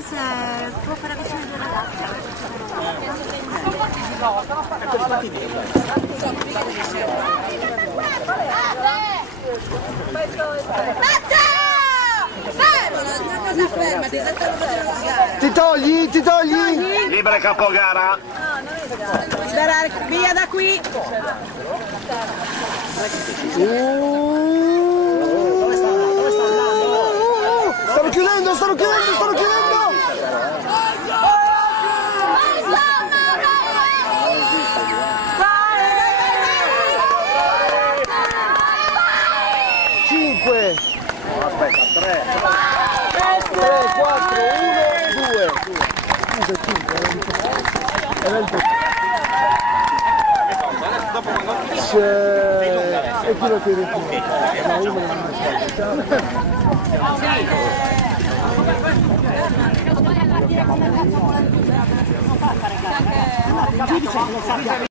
chiesto se può fare vicino due ragazze. Ti togli? Ti togli? Libera capogara. Liberare, via da qui. Stanno chiudendo, stanno chiudendo, stanno chiudendo! 5! Aspetta, 3. 3, 4, 1, 2. Scusa, 5, era il e chi lo tiene qui? Ma uno non è